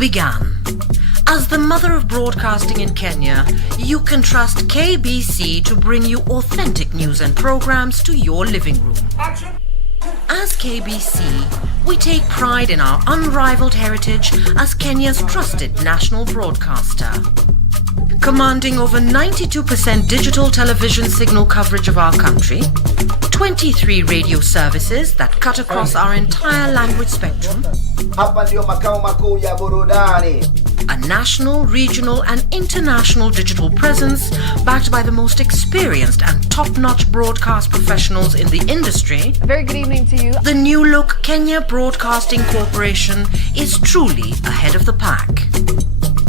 began. As the mother of broadcasting in Kenya, you can trust KBC to bring you authentic news and programs to your living room. As KBC, we take pride in our unrivaled heritage as Kenya's trusted national broadcaster. Commanding over 92% digital television signal coverage of our country, 23 radio services that cut across our entire language spectrum, a national, regional and international digital presence backed by the most experienced and top-notch broadcast professionals in the industry. A very good evening to you. The new look Kenya Broadcasting Corporation is truly ahead of the pack.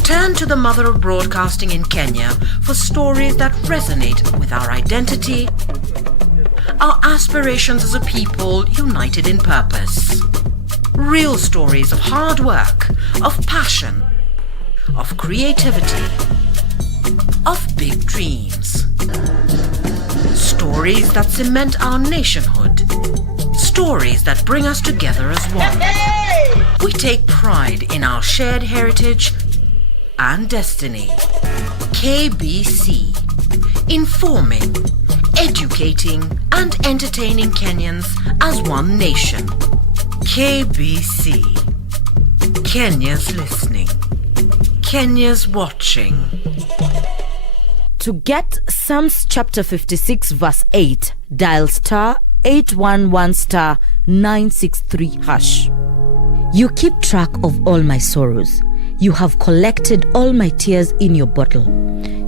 Turn to the mother of broadcasting in Kenya for stories that resonate with our identity, our aspirations as a people united in purpose. Real stories of hard work, of passion, of creativity, of big dreams. Stories that cement our nationhood. Stories that bring us together as one. We take pride in our shared heritage and destiny. KBC. Informing, educating and entertaining Kenyans as one nation. KBC. Kenya's listening. Kenya's watching. To get Psalms chapter 56 verse 8, dial star 811 star 963 hash. You keep track of all my sorrows. You have collected all my tears in your bottle.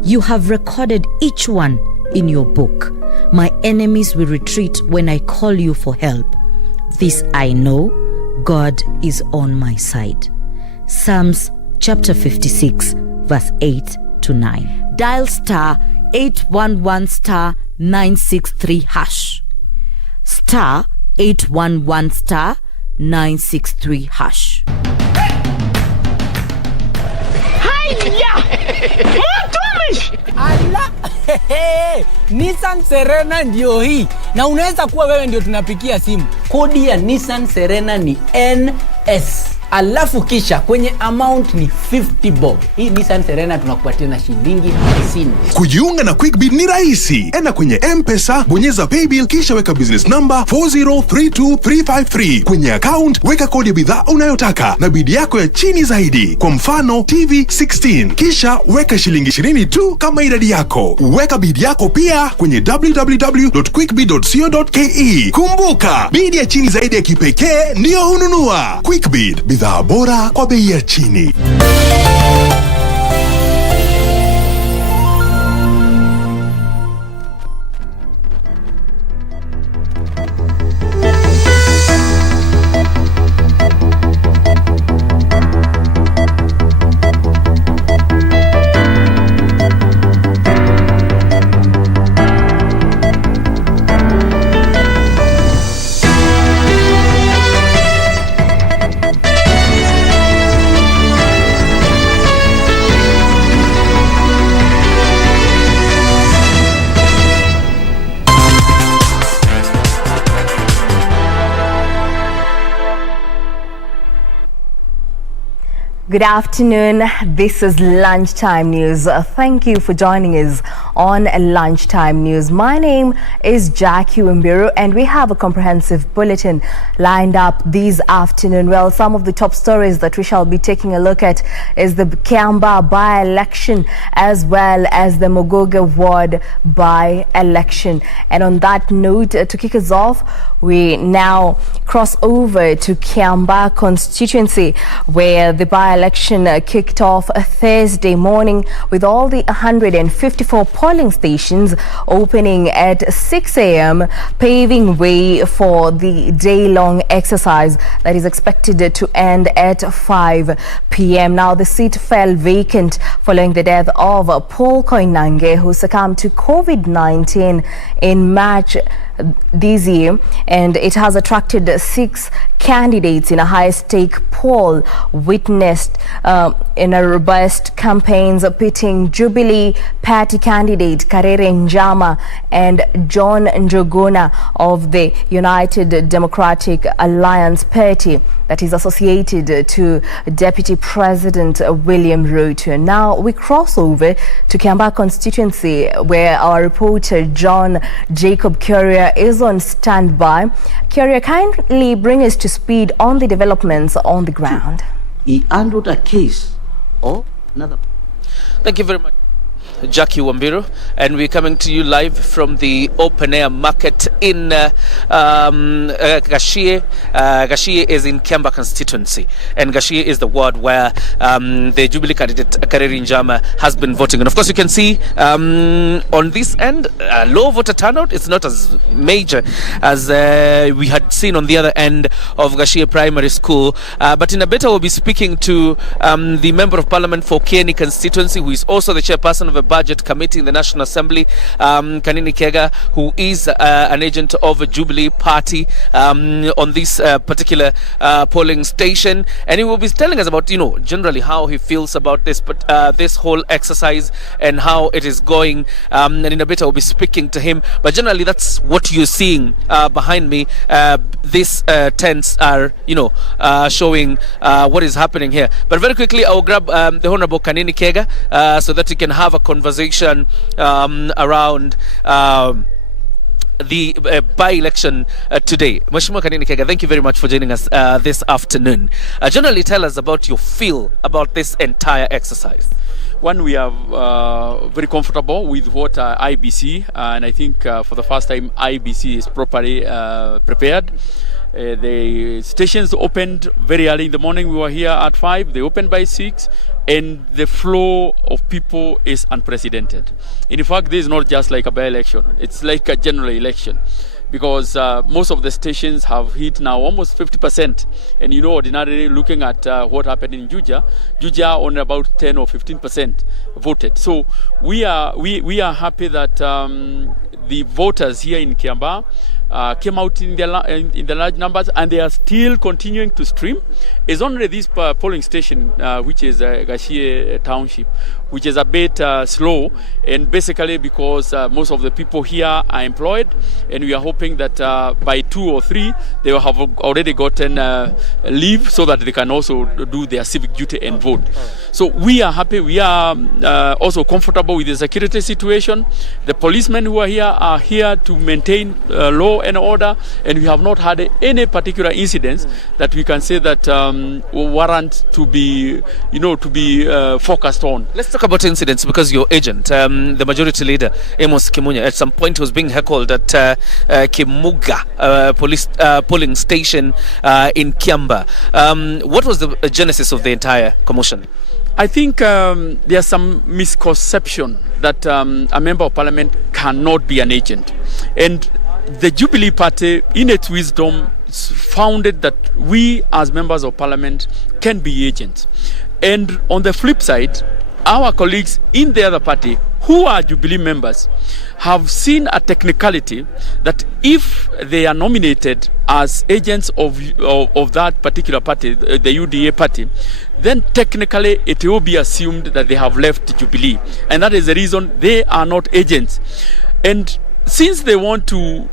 You have recorded each one in your book. My enemies will retreat when I call you for help. This I know, God is on my side. Psalms chapter 56 verse 8 to 9. Dial star 811 star 963 hash. Star 811 star 963 hash. Ala, Nissan Serena ndio hii. Na unaweza kuwa wewe ndio tunapikia simu. Kodi ya Nissan Serena ni NS. Alafu kisha kwenye amount ni 50 bob. Hii Nissan Serena tunakupatia na shilingi 50. Kujiunga na QuickBid ni rahisi. Enda kwenye M-Pesa, bonyeza paybill kisha weka business number 4032353. Kwenye account weka kodi ya bidhaa unayotaka na bid yako ya chini zaidi. Kwa mfano TV 16. Kisha weka shilingi 20 tu kama idadi yako. Weka bid yako pia kwenye www.quickbid.co.ke. Kumbuka, bid ya chini zaidi ya kipekee ndio hununua. QuickBid, bidhaa bora kwa bei ya chini. Good afternoon. This is Lunchtime News. Thank you for joining us on Lunchtime News. My name is Jackie Wambiru and we have a comprehensive bulletin lined up this afternoon. Well, some of the top stories that we shall be taking a look at is the Kiamba by-election as well as the Muguga ward by-election. And on that note, to kick us off, we now cross over to Kiamba constituency where the by-election kicked off Thursday morning with all the 154 polling stations opening at 6 a.m, paving way for the day-long exercise that is expected to end at 5 p.m. Now, the seat fell vacant following the death of Paul Koinange, who succumbed to COVID-19 in March this year, and it has attracted 6 candidates in a high-stake poll witnessed in a robust campaigns pitting Jubilee Party candidate Karere Njama and John Njuguna of the United Democratic Alliance Party that is associated to Deputy President William Ruto. Now we cross over to Kiamba constituency, where our reporter John Jacob Courier is on standby. Courier, kindly bring us to speed on the developments on the ground. He handled a case or another. Thank you very much, Jackie Wambiru, and we're coming to you live from the open air market in Gashie. Gashie is in Kiamba constituency, and Gashie is the ward where the Jubilee candidate Karere Njama has been voting. And of course, you can see on this end, low voter turnout. It's not as major as we had seen on the other end of Gashie Primary School. But in a bit, I will be speaking to the Member of Parliament for Kieni constituency, who is also the chairperson of a budget committee in the National Assembly, Kanini Kega, who is an agent of a Jubilee Party on this particular polling station, and he will be telling us about, generally how he feels about this, but this whole exercise and how it is going. And in a bit, I will be speaking to him. But generally, that's what you're seeing behind me. These tents are, showing what is happening here. But very quickly, I will grab the Honorable Kanini Kega so that we can have a conversation around the by-election today. Mheshimiwa Kanini Kega, thank you very much for joining us this afternoon. Generally, tell us about your feel about this entire exercise. One, we are very comfortable with what IBC, and I think for the first time IBC is properly prepared. The stations opened very early in the morning. We were here at 5. They opened by 6. And the flow of people is unprecedented. In fact, this is not just like a by-election. It's like a general election, because most of the stations have hit now almost 50%. And ordinarily looking at what happened in Juja only about 10 or 15% voted. So we are happy that the voters here in Kiamba came out in the large numbers, and they are still continuing to stream. It's only this polling station, which is Gashie Township, which is a bit slow, and basically because most of the people here are employed, and we are hoping that by 2 or 3 they will have already gotten leave so that they can also do their civic duty and vote. So we are happy. We are also comfortable with the security situation. The policemen who are here to maintain law and order, and we have not had any particular incidents that we can say that warrant to be focused on. Let's talk about incidents, because your agent, the majority leader Amos Kimunya, at some point was being heckled at Kimuga police polling station in Kiamba. What was the genesis of the entire commotion? I think there's some misconception that a member of parliament cannot be an agent, and the Jubilee Party, in its wisdom, founded that we as members of parliament can be agents. And on the flip side, our colleagues in the other party who are Jubilee members have seen a technicality that if they are nominated as agents of that particular party, the UDA party, then technically it will be assumed that they have left Jubilee, and that is the reason they are not agents. And since they want to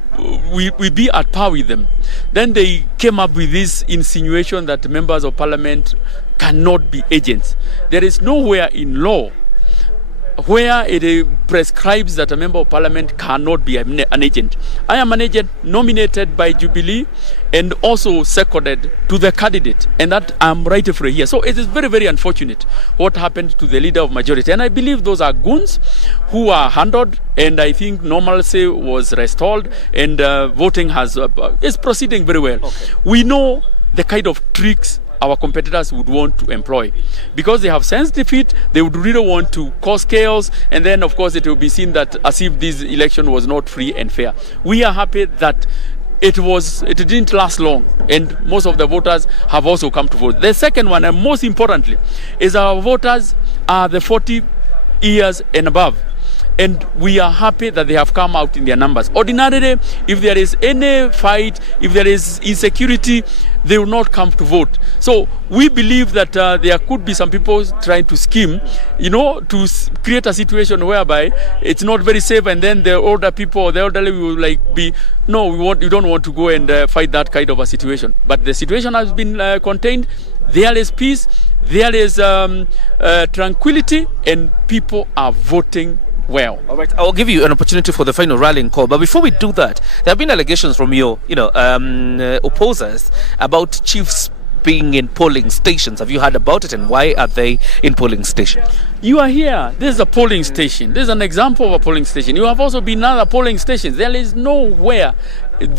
we be at par with them, then they came up with this insinuation that members of parliament cannot be agents. There is nowhere in law where it prescribes that a member of parliament cannot be an agent. I am an agent nominated by Jubilee and also seconded to the candidate, and that I'm rightfully here. So it is very, very unfortunate what happened to the leader of majority, and I believe those are goons who are handled, and I think normalcy was restored, and voting is proceeding very well. Okay. We know the kind of tricks our competitors would want to employ, because they have sensed defeat. They would really want to cause chaos, and then of course it will be seen that as if this election was not free and fair. We are happy that it didn't last long, and most of the voters have also come to vote. The second one, and most importantly, is our voters are the 40 years and above. And we are happy that they have come out in their numbers. Ordinarily, if there is any fight, if there is insecurity, they will not come to vote. So we believe that there could be some people trying to scheme, to create a situation whereby it's not very safe, and then the older people or the elderly will be, no, you don't want to go and fight that kind of a situation. But the situation has been contained. There is peace, there is tranquility, and people are voting well. All right, I'll give you an opportunity for the final rallying call. But before we do that, there have been allegations from your, opposers about chiefs being in polling stations. Have you heard about it, and why are they in polling stations? You are here. This is a polling station. This is an example of a polling station. You have also been in other polling stations. There is nowhere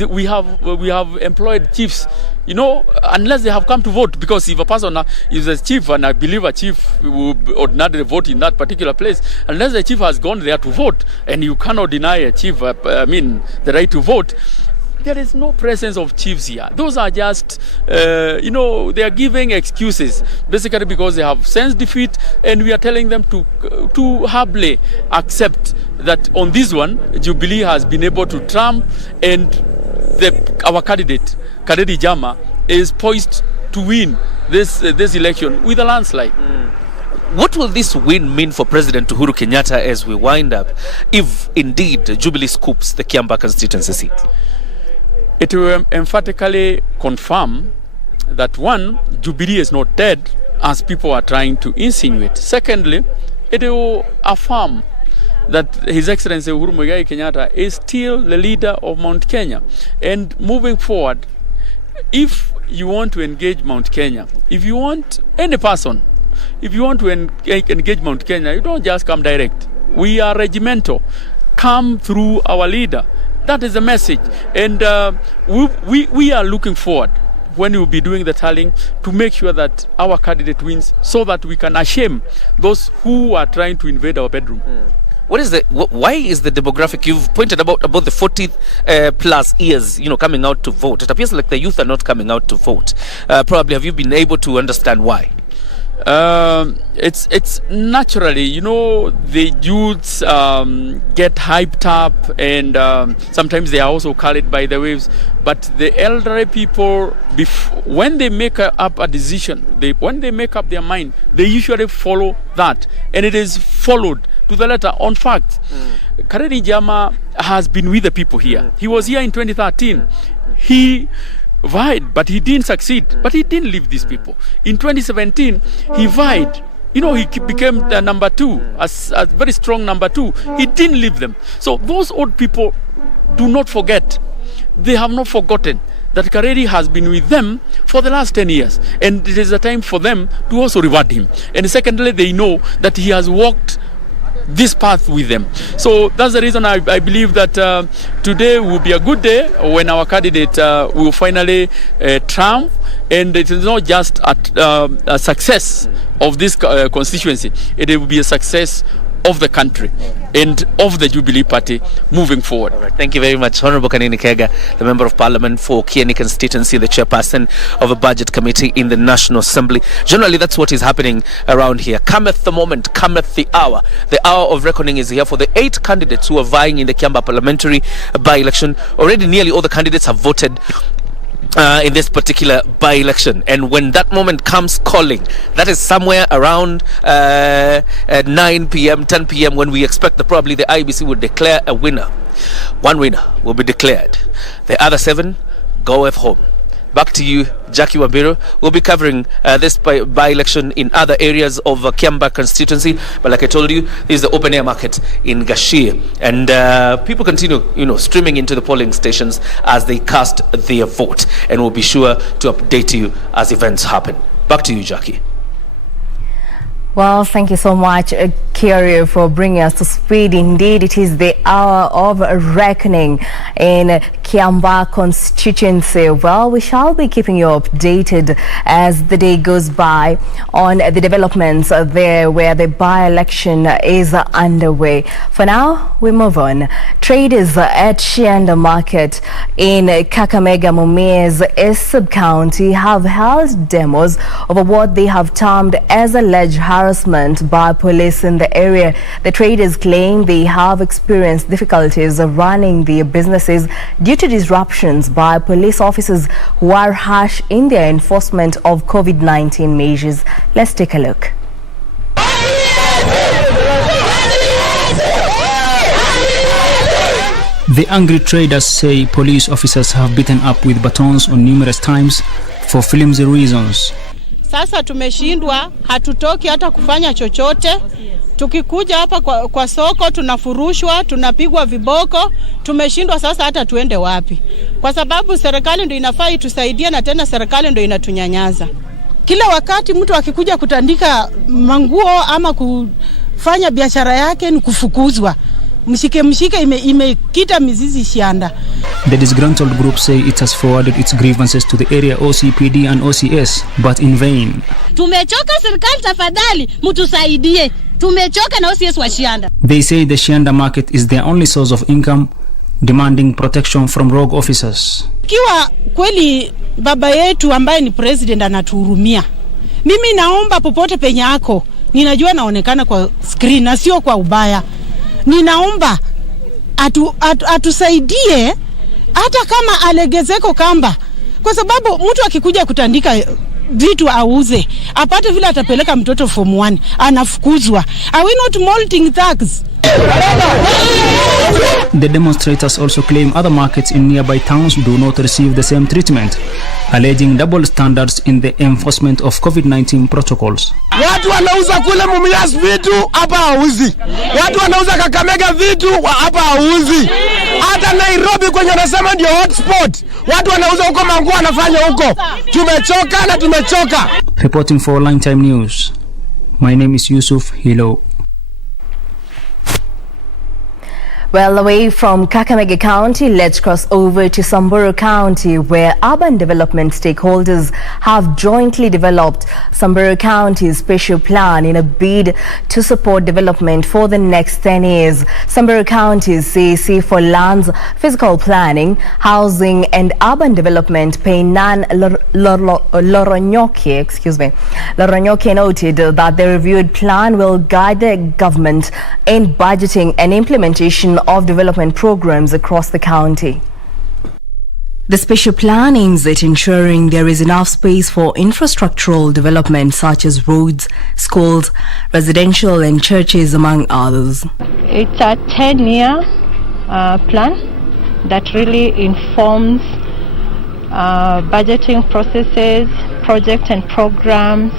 we have employed chiefs, unless they have come to vote. Because if a person is a chief, and I believe a chief will ordinarily vote in that particular place, unless the chief has gone there to vote, and you cannot deny a chief, the right to vote. There is no presence of chiefs here. Those are just, they are giving excuses, basically because they have sensed defeat, and we are telling them to humbly accept that on this one, Jubilee has been able to trump, and our candidate, Kadedi Jama, is poised to win this election with a landslide. What will this win mean for President Uhuru Kenyatta as we wind up, if indeed Jubilee scoops the Kiamba constituency seat? It will emphatically confirm that, one, Jubilee is not dead, as people are trying to insinuate. Secondly, it will affirm that His Excellency Uhuru Muigai Kenyatta is still the leader of Mount Kenya. And moving forward, if you want to engage Mount Kenya, if you want any person, if you want to engage Mount Kenya, you don't just come direct. We are regimental. Come through our leader. That is the message. And we are looking forward, when we will be doing the tallying, to make sure that our candidate wins, so that we can shame those who are trying to invade our bedroom. Why is the demographic, you've pointed about the 40 plus years, coming out to vote? It appears like the youth are not coming out to vote. Probably, have you been able to understand why? It's naturally, the youths get hyped up, and sometimes they are also carried by the waves. But the elderly people, when they make up a decision, when they make up their mind, they usually follow that, and it is followed to the letter. On fact, Kadedi Jama has been with the people here. He was here in 2013. He vied, but he didn't succeed. But he didn't leave these people. In 2017, he vied. He became the number two, a very strong number two. He didn't leave them. So those old people do not forget. They have not forgotten that Kadedi has been with them for the last 10 years. And it is a time for them to also reward him. And secondly, they know that he has walked this path with them. So that's the reason I believe that today will be a good day when our candidate will finally triumph. And it is not just a success of this constituency, it will be a success of the country and of the Jubilee Party moving forward. All right. Thank you very much, Honorable Kanini Kega, the Member of Parliament for Kieni constituency, the Chairperson of a Budget Committee in the National Assembly. Generally, that's what is happening around here. Cometh the moment, cometh the hour. The hour of reckoning is here for the 8 candidates who are vying in the Kiamba parliamentary by-election. Already nearly all the candidates have voted in this particular by-election, and when that moment comes calling, that is somewhere around 9 p.m. 10 p.m. when we expect that probably the IBC will declare a winner. One winner will be declared, the other 7 goeth home. Back to you, Jackie Wambiru. We'll be covering this by-election in other areas of Kiamba constituency. But like I told you, this is the open-air market in Gashie. And people continue, streaming into the polling stations as they cast their vote. And we'll be sure to update you as events happen. Back to you, Jackie. Well, thank you so much, Kiri, for bringing us to speed. Indeed, it is the hour of reckoning in Kiamba constituency. Well, we shall be keeping you updated as the day goes by on the developments there where the by-election is underway. For now, we move on. Traders at Kiamba Market in Kakamega, Mumias sub-county have held demos over what they have termed as alleged harassment by police in the area. The traders claim they have experienced difficulties running their businesses due to disruptions by police officers who are harsh in their enforcement of COVID-19 measures. Let's take a look. The angry traders say police officers have beaten up with batons on numerous times for flimsy reasons. Sasa tumeshindwa, hatutoki hata kufanya chochote. Tukikuja hapa kwa soko tunafurushwa, tunapigwa viboko, tumeshindwa sasa hata tuende wapi. Kwa sababu serikali ndio inafaa itusaidie na tena serikali ndio inatunyanyaza. Kila wakati mtu akikuja kutandika manguo ama kufanya biashara yake ni kufukuzwa. Mshike imekita mizizi Kianda. The disgruntled group say it has forwarded its grievances to the area OCPD and OCS, but in vain. Tumechoka, serikali tafadhali mtusaidie. Tumechoka na OCS wa Kianda. They say the Kianda market is their only source of income, demanding protection from rogue officers. Kiwa kweli baba yetu ambaye ni president anatuhurumia. Mimi naomba popote penye yako, ninajua naonekana kwa screen na sio kwa ubaya. Ninaomba atusaidie hata kama alegezeko kamba, kwa sababu mtu akikuja kutandika vitu auze apate vile atapeleka mtoto form 1 anafukuzwa. Are we not molting thugs? The demonstrators also claim other markets in nearby towns do not receive the same treatment, alleging double standards in the enforcement of COVID-19 protocols. Watu wanauza kule Mumias vitu hapa hauzi. Watu wanauza Kakamega vitu hapa hauzi. Hata Nairobi kwenye wanasema ndio hotspot, watu wanauza huko manguo wanafanya huko. Tumechoka na tumechoka. Reporting for Lunchtime News, my name is Yusuf Hilo. Well, away from Kakamega County, let's cross over to Samburu County, where urban development stakeholders have jointly developed Samburu County's special plan in a bid to support development for the next 10 years. Samburu County's CAC for lands, physical planning, housing and urban development, Peinan Loronyoke noted that the reviewed plan will guide the government in budgeting and implementation of development programs across the county. The special plan aims at ensuring there is enough space for infrastructural development such as roads, schools, residential and churches, among others. It's a 10-year plan that really informs budgeting processes, projects and programs.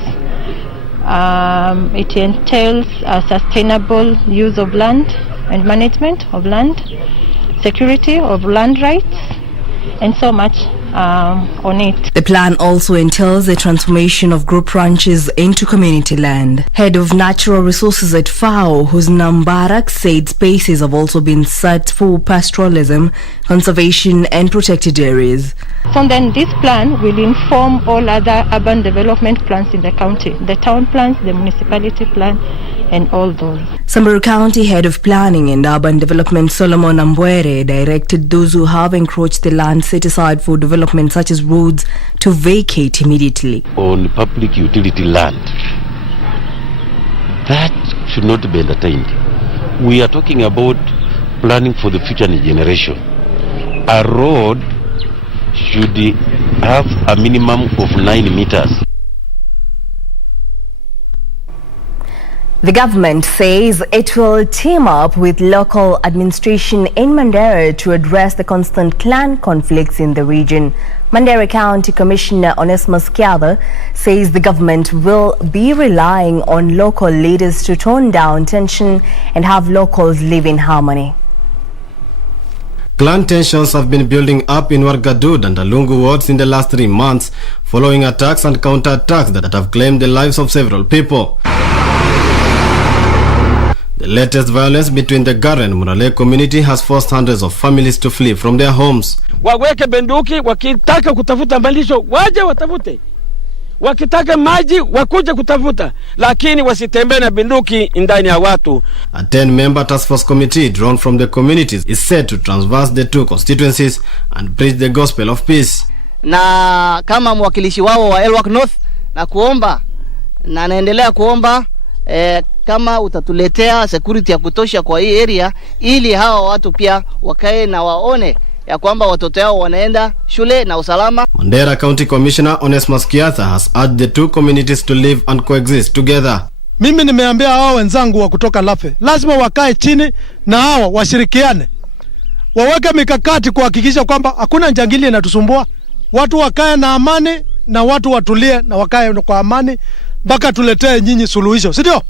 It entails a sustainable use of land and management of land, security of land rights, and so much on it. The plan also entails the transformation of group ranches into community land. Head of Natural Resources at FAO, Husnam Barak, said spaces have also been set for pastoralism, conservation and protected areas. So then this plan will inform all other urban development plans in the county, the town plans, the municipality plan, and all those. Samburu County Head of Planning and Urban Development Solomon Ambwere directed those who have encroached the land set aside for development such as roads to vacate immediately. On public utility land, that should not be entertained. We are talking about planning for the future generation. A road should have a minimum of 9 meters. The government says it will team up with local administration in Mandera to address the constant clan conflicts in the region. Mandera County Commissioner Onesmus Kiamba says the government will be relying on local leaders to tone down tension and have locals live in harmony. Clan tensions have been building up in Wargadud and Alungu wards in the last 3 months following attacks and counter-attacks that have claimed the lives of several people. The latest violence between the Gara and Murale community has forced hundreds of families to flee from their homes. waweke benduki, wakitaka kutafuta malisho waje watafute, wakitaka maji wakuje kutafuta, lakini wasitembee na benduki ndani ya watu. A 10-member task force committee drawn from the communities is set to transverse the two constituencies and preach the gospel of peace. Na kama mwakilishi wao wa Elwak North na kuomba na naendelea kuomba kama utatuletea security ya kutosha kwa hii area, ili hawa watu pia wakae na waone ya kwamba watoto wao wanaenda shule na usalama. Mandera County Commissioner Onesmus Kiatha has urged the two communities to live and coexist together. Mimi nimeambia hao wenzangu wa kutoka Lafe, lazima wakae chini na hawa washirikiane. Waweke mikakati kuhakikisha kwamba hakuna njangili inatusumbua. Watu wakae na amani na watu watulie na wakae kwa amani mpaka tuletee nyinyi suluhisho, si ndio?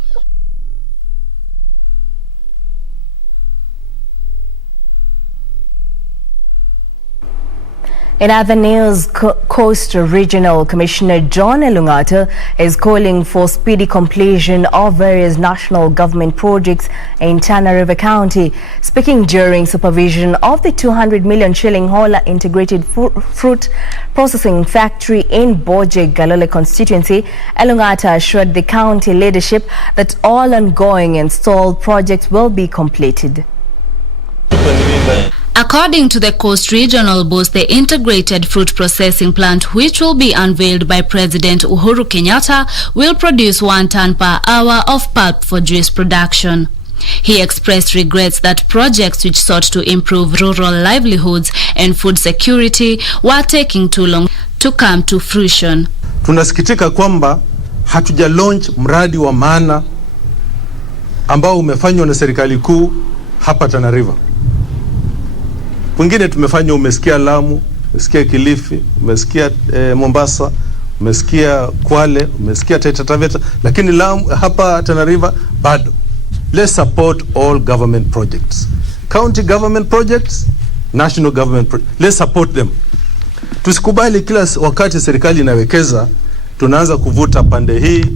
In other news, Coast Regional Commissioner John Elungata is calling for speedy completion of various national government projects in Tana River County. Speaking during supervision of the 200 million shilling Hola Integrated Fruit Processing Factory in Boje Galole constituency, Elungata assured the county leadership that all ongoing installed projects will be completed. According to the Coast Regional Boss, the integrated fruit processing plant, which will be unveiled by President Uhuru Kenyatta, will produce 1 ton per hour of pulp for juice production. He expressed regrets that projects which sought to improve rural livelihoods and food security were taking too long to come to fruition. Tunasikitika kwamba hatuja launch mradi wa maana ambao umefanywa na serikali kuu hapa Tana River. Wengine tumefanya, umesikia Lamu, umesikia Kilifi, umesikia Mombasa, umesikia Kwale, umesikia Taita Taveta, lakini Lamu hapa Tana River bado. Let's support all government projects. County government projects, national government projects. Let's support them. Tusikubali kila wakati serikali inawekeza tunaanza kuvuta pande hii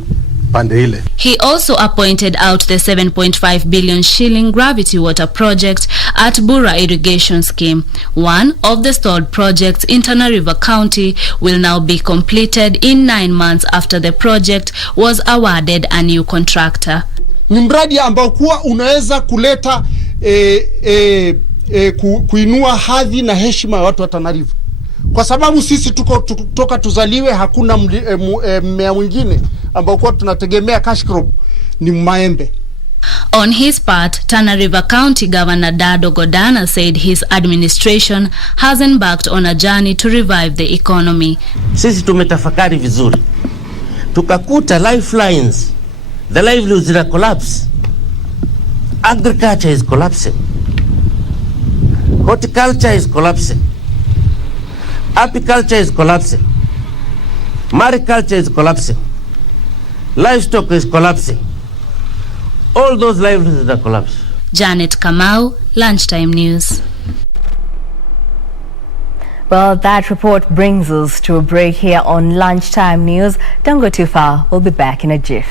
pande ile. He also appointed out the 7.5 billion shilling gravity water project at Bura irrigation scheme. One of the stalled projects in Tana River County will now be completed in 9 months after the project was awarded a new contractor. Ni mradi ambao kuwa unaweza kuleta kuinua hadhi na heshima ya watu wa Tana River. Kwa sababu sisi toka tuzaliwe hakuna mmea mwingine ambao kwa tunategemea cash crop ni maembe. On his part, Tana River County Governor Dado Godana said his administration has embarked on a journey to revive the economy. Sisi tumetafakari vizuri, tukakuta lifelines, the livelihoods zina collapse. Agriculture is collapsing, horticulture is collapsing, apiculture is collapsing, mariculture is collapsing, livestock is collapsing. All those livelihoods are collapsed. Janet Kamau, Lunchtime News. Well, that report brings us to a break here on Lunchtime News. Don't go too far. We'll be back in a jiff.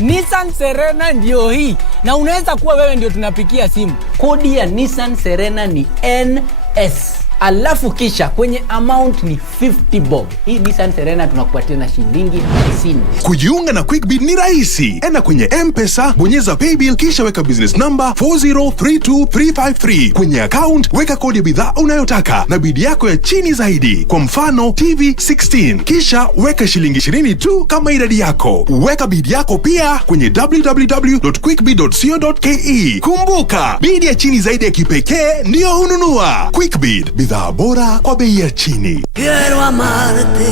Nissan Serena ndio hii, na unaweza kuwa wewe ndio tunapikia simu. Kodi ya Nissan Serena ni NS, alafu kisha kwenye amount ni 50 bob. Hii Nissan Serena tunakupatia na shilingi 50. Kujiunga na QuickBid ni rahisi. Enda kwenye M-Pesa, bonyeza paybill, kisha weka business number 4032353. Kwenye account weka kodi ya bidhaa unayotaka na bidi yako ya chini zaidi. Kwa mfano TV 16, kisha weka shilingi 20 tu kama idadi yako. Weka bidi yako pia kwenye www.quickbid.co.ke. Kumbuka, bidi ya chini zaidi ya kipekee ndio hununua. QuickBid, bidhaa bora kwa bei ya chini. Quiero amarte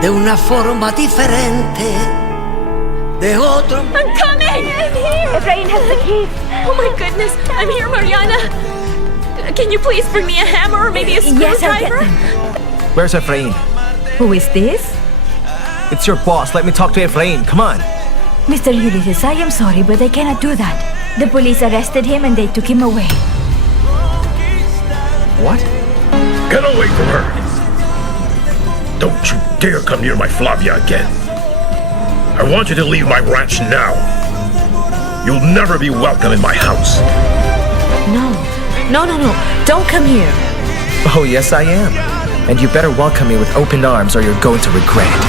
de una forma diferente, de otro. I'm coming! I'm here! Efrain has the keys. Oh my goodness, I'm here, Mariana. Can you please bring me a hammer or maybe a screwdriver? Yes, I'll get them. Where's Efrain? Who is this? It's your boss. Let me talk to Efrain. Come on. Mr. Ulysses, I am sorry, but I cannot do that. The police arrested him and they took him away. What? Get away from her! Don't you dare come near my Flavia again. I want you to leave my ranch now. You'll never be welcome in my house. No. Don't come here. Oh, yes, I am. And you better welcome me with open arms or you're going to regret it.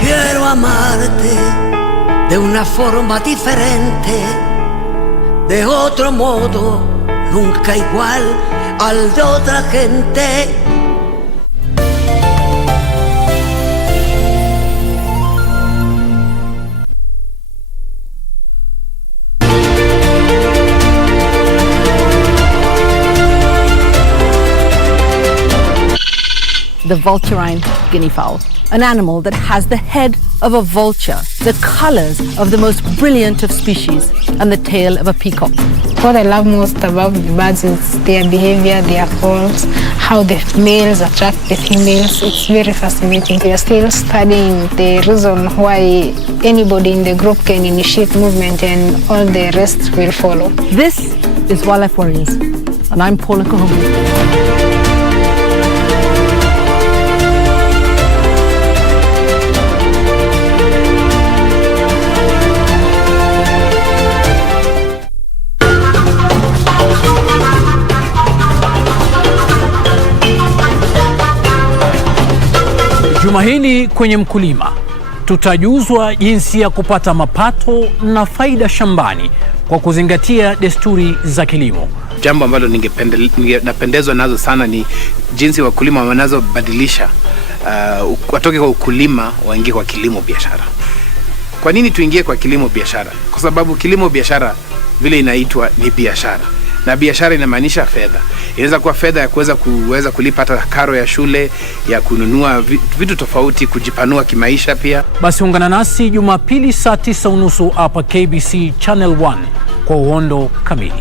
Quiero amarte de una forma diferente, de otro modo, nunca igual al de otra gente. The vulturine guinea fowl, an animal that has the head of a vulture, the colors of the most brilliant of species, and the tail of a peacock. What I love most about the birds is their behavior, their calls, how the males attract the females. It's very fascinating. We are still studying the reason why anybody in the group can initiate movement and all the rest will follow. This is Wildlife Warriors, and I'm Paula Kahoma. Juma hili kwenye Mkulima tutajuzwa jinsi ya kupata mapato na faida shambani kwa kuzingatia desturi za kilimo. Jambo ambalo napendezwa nazo sana ni jinsi wakulima wanazobadilisha watoke kwa ukulima waingie kwa kilimo biashara. Kwa nini tuingie kwa kilimo biashara? Kwa sababu kilimo biashara vile inaitwa ni biashara. Na biashara inamaanisha fedha. Inaweza kuwa fedha ya kuweza kulipa hata karo ya shule, ya kununua vitu tofauti, kujipanua kimaisha pia. Basi ungana nasi Jumapili saa 9:30 hapa KBC Channel 1 kwa uhondo kamili.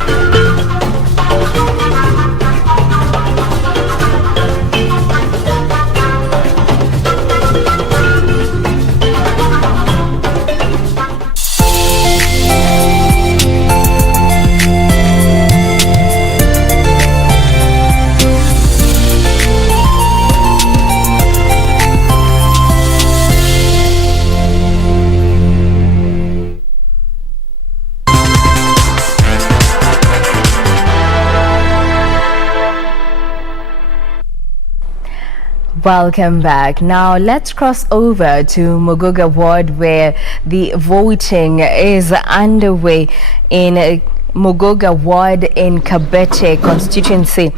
Welcome back. Now let's cross over to Muguga ward where the voting is underway in Muguga ward in Kabete constituency,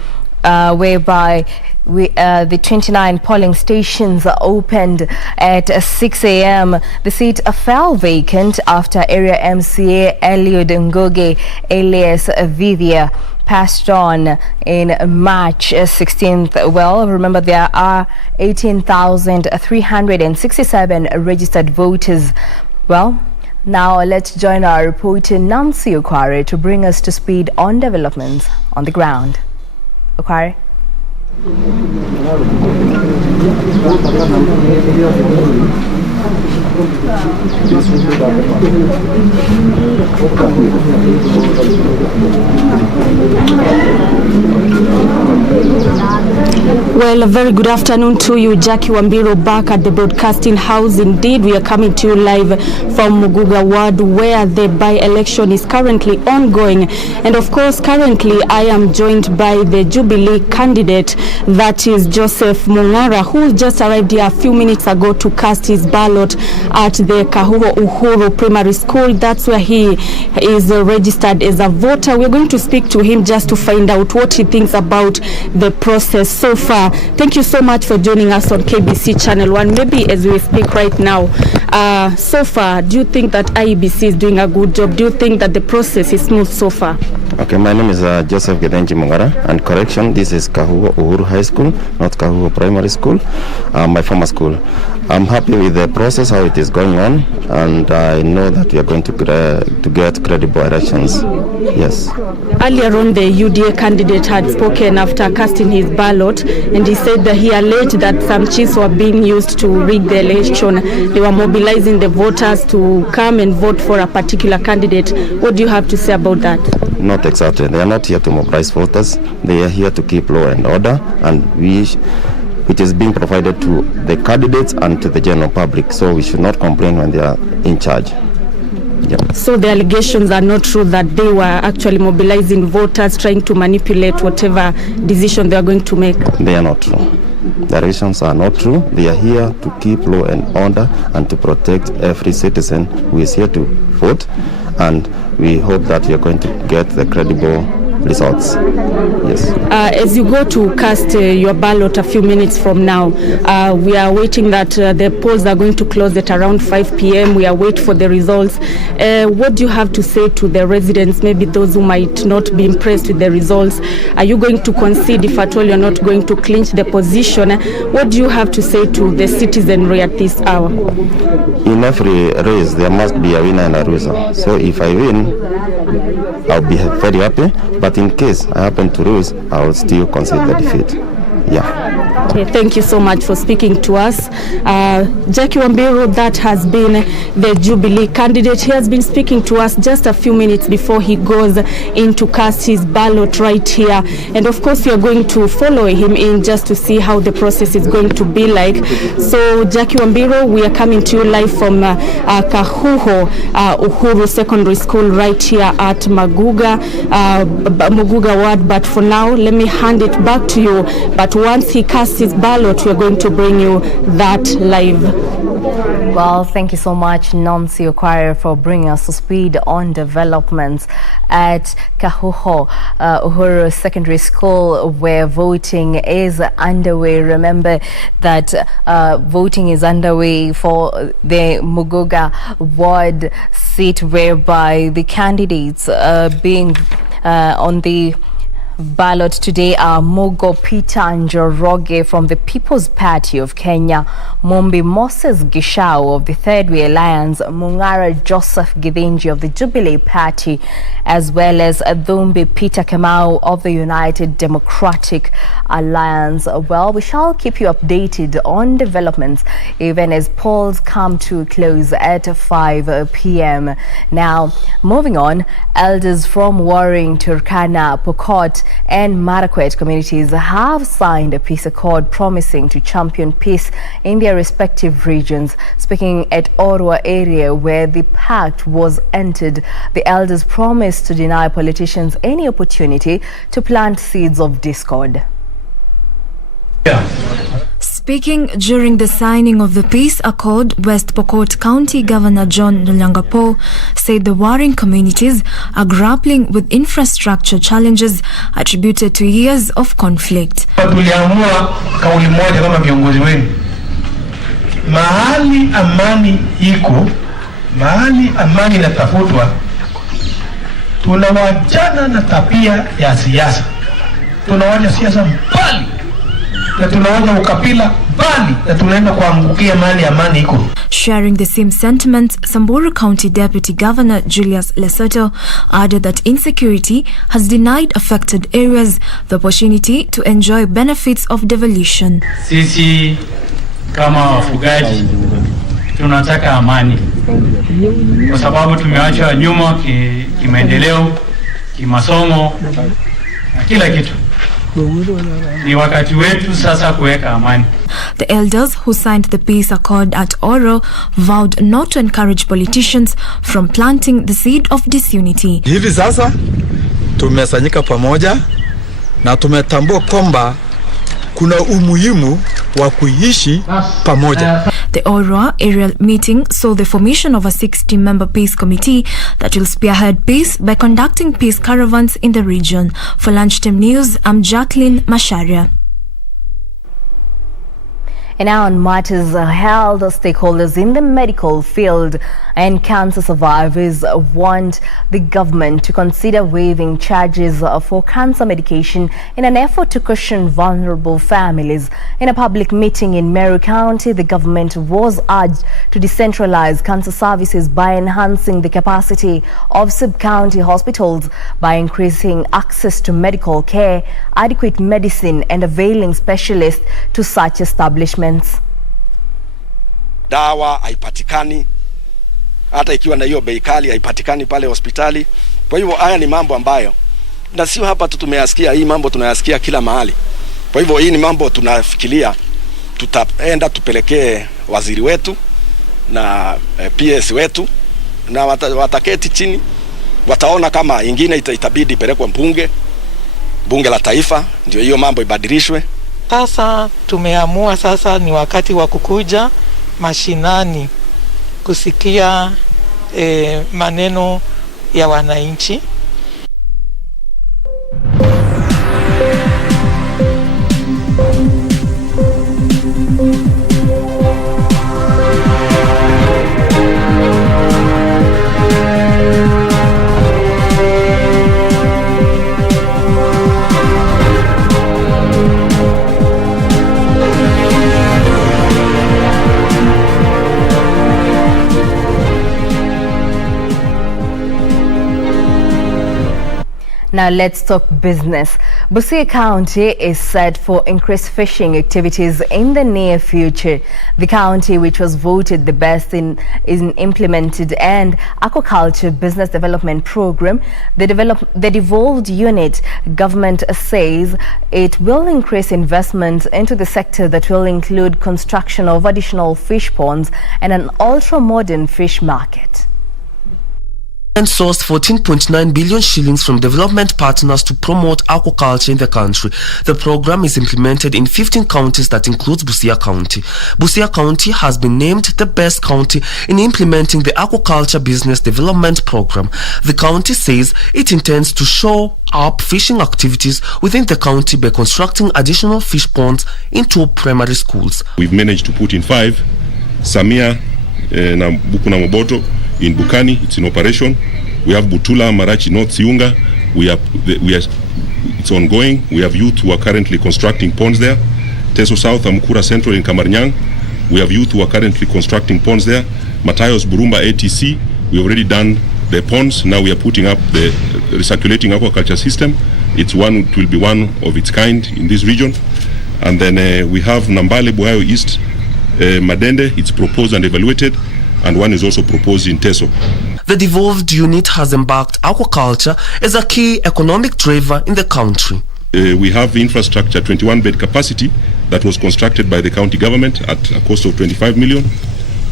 whereby the 29 polling stations opened at 6 a.m. The seat fell vacant after area MCA Eliud Ngoge alias Vivia passed on in March 16th. Well, remember there are 18,367 registered voters. Well, now let's join our reporter Nancy Okware to bring us to speed on developments on the ground. Okware. Well, a very good afternoon to you, Jackie Wambiru, back at the broadcasting house. Indeed, we are coming to you live from Muguga ward, where the by-election is currently ongoing. And of course, currently I am joined by the Jubilee candidate, that is Joseph Mungara, who just arrived here a few minutes ago to cast his ballot at the Kahuho Uhuru Primary School. That's where he is registered as a voter. We're going to speak to him just to find out what he thinks about the process so far. Thank you so much for joining us on KBC Channel 1. Maybe as we speak right now, so far, do you think that IEBC is doing a good job? Do you think that the process is smooth so far? Okay, my name is Joseph Gedenji Mungara, and correction, this is Kahuho Uhuru High School, not Kahuho Primary School, my former school. I'm happy with the process, how it is going on, and I know that we are going to get credible elections. Yes. Earlier on, the UDA candidate had spoken after casting his ballot, and he said that he alleged that some chiefs were being used to rig the election. They were mobilizing the voters to come and vote for a particular candidate. What do you have to say about that? Not exactly. They are not here to mobilize voters. They are here to keep law and order, and it is being provided to the candidates and to the general public. So we should not complain when they are in charge. Yep. So the allegations are not true that they were actually mobilizing voters, trying to manipulate whatever decision they are going to make? They are not true. The allegations are not true. They are here to keep law and order and to protect every citizen who is here to vote. And we hope that we are going to get the credible results. Yes. As you go to cast your ballot a few minutes from now, we are waiting that the polls are going to close at around 5 p.m. We are waiting for the results. What do you have to say to the residents, maybe those who might not be impressed with the results? Are you going to concede if at all you're not going to clinch the position? What do you have to say to the citizenry at this hour? In every race, there must be a winner and a loser. So if I win, I'll be very happy. But in case I happen to lose, I will still concede the defeat. Yeah. Okay, thank you so much for speaking to us. Jackie Wambiru, that has been the Jubilee candidate. He has been speaking to us just a few minutes before he goes in to cast his ballot right here. And of course, we are going to follow him in just to see how the process is going to be like. So, Jackie Wambiru, we are coming to you live from Kahuho Uhuru Secondary School right here at Muguga Ward. But for now, let me hand it back to you. But once he casts his ballot, we are going to bring you that live. Well, thank you so much, Nancy Okwara, for bringing us to speed on developments at Kahuho Uhuru Secondary School, where voting is underway. Remember that voting is underway for the Muguga Ward seat, whereby the candidates being on the ballot today are Mogo Peter Njoroge from the People's Party of Kenya, Mombi Moses Gishao of the Third Way Alliance, Mungara Joseph Githinji of the Jubilee Party, as well as Adhumbi Peter Kamau of the United Democratic Alliance. Well, we shall keep you updated on developments even as polls come to a close at 5 p.m. Now, moving on, elders from Warring, Turkana, Pokot and Marakwet communities have signed a peace accord promising to champion peace in their respective regions. Speaking at Orwa area where the pact was entered, the elders promised to deny politicians any opportunity to plant seeds of discord. Speaking during the signing of the peace accord, West Pokot County Governor John Nyangapo said the warring communities are grappling with infrastructure challenges attributed to years of conflict. Tuliamua kauli moja kama viongozi wenu, mahali amani iko, mahali amani inatafutwa, tunawachana na tabia ya siasa, tunawacha siasa mbali na tunawacha ukabila mbali na tunaenda kuangukia mahali amani iko. Sharing the same sentiments, Samburu County Deputy Governor Julius Lesotho added that insecurity has denied affected areas the opportunity to enjoy benefits of devolution. Sisi kama wafugaji tunataka amani, kwa sababu tumeachwa nyuma kimaendeleo, kimasomo na kila kitu. Ni wakati wetu sasa kuweka amani. The elders who signed the peace accord at Oro vowed not to encourage politicians from planting the seed of disunity. Hivi sasa tumesanyika pamoja na tumetambua kwamba kuna umuhimu wa kuishi pamoja. The Orwa aerial meeting saw the formation of a 60-member peace committee that will spearhead peace by conducting peace caravans in the region. For Lunchtime News, I'm Jacqueline Masharia. And now on matters held, stakeholders in the medical field and cancer survivors want the government to consider waiving charges for cancer medication in an effort to cushion vulnerable families. In a public meeting in Meru County, the government was urged to decentralize cancer services by enhancing the capacity of sub-county hospitals by increasing access to medical care, adequate medicine and availing specialists to such establishments. Dawa haipatikani, hata ikiwa na hiyo bei kali haipatikani pale hospitali. Kwa hivyo haya ni mambo ambayo na sio hapa tu tumeyasikia, hii mambo tunayasikia kila mahali. Kwa hivyo hii ni mambo tunafikiria tutaenda tupelekee waziri wetu na PS wetu, na wataketi chini, wataona kama ingine itabidi pelekwe bunge la taifa ndio hiyo mambo ibadilishwe. Sasa tumeamua sasa ni wakati wa kukuja mashinani kusikia maneno ya wananchi. Now let's talk business. Busia County is set for increased fishing activities in the near future. The county, which was voted the best in implemented and aquaculture business development program, the devolved unit government says it will increase investment into the sector that will include construction of additional fish ponds and an ultra-modern fish market. And sourced 14.9 billion shillings from development partners to promote aquaculture in the country. The program is implemented in 15 counties that includes Busia County. Busia County has been named the best county in implementing the aquaculture business development program. The county says it intends to show up fishing activities within the county by constructing additional fish ponds in 2 primary schools. We've managed to put in 5. Samia na Bukuna Moboto in Bukani, it's in operation. We have Butula, Marachi, North Siunga. It's ongoing. We have youth who are currently constructing ponds there. Teso South, Amukura Central in Kamarnyang. We have youth who are currently constructing ponds there. Matayos, Burumba, ATC. We've already done the ponds. Now we are putting up the recirculating aquaculture system. It will be one of its kind in this region. And then we have Nambale, Buhayo East, Madende. It's proposed and evaluated. And one is also proposed in Teso. The devolved unit has embarked aquaculture as a key economic driver in the country. We have infrastructure, 21-bed capacity that was constructed by the county government at a cost of 25 million.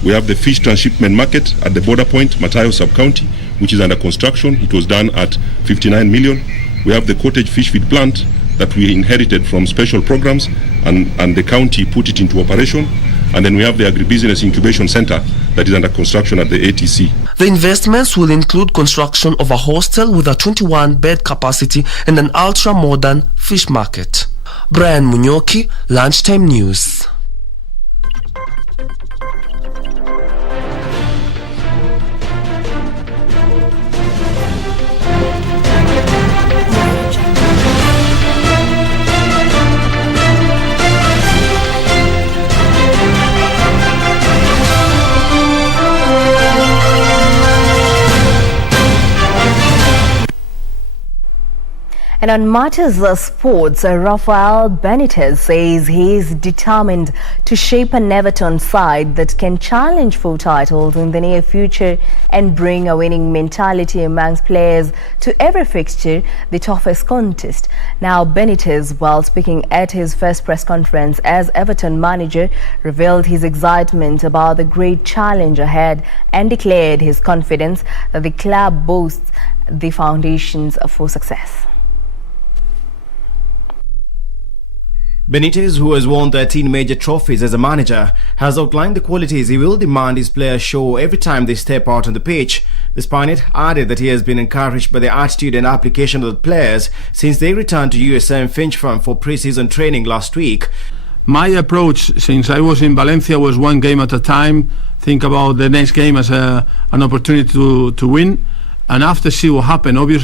We have the fish transshipment market at the border point, Matayo sub-county, which is under construction. It was done at 59 million. We have the cottage fish feed plant that we inherited from special programs, and the county put it into operation. And then we have the agribusiness incubation center that is under construction at the ATC. The investments will include construction of a hostel with a 21-bed capacity and an ultra-modern fish market. Brian Munyoki, Lunchtime News. And on matters of sports, Rafael Benitez says he is determined to shape an Everton side that can challenge for titles in the near future and bring a winning mentality amongst players to every fixture, the toughest contest. Now, Benitez, while speaking at his first press conference as Everton manager, revealed his excitement about the great challenge ahead and declared his confidence that the club boasts the foundations for success. Benitez, who has won 13 major trophies as a manager, has outlined the qualities he will demand his players show every time they step out on the pitch. Despite it, added that he has been encouraged by the attitude and application of the players since they returned to USM Finch Farm for pre-season training last week. My approach since I was in Valencia was one game at a time, think about the next game as an opportunity to win, and after see what happened. Obviously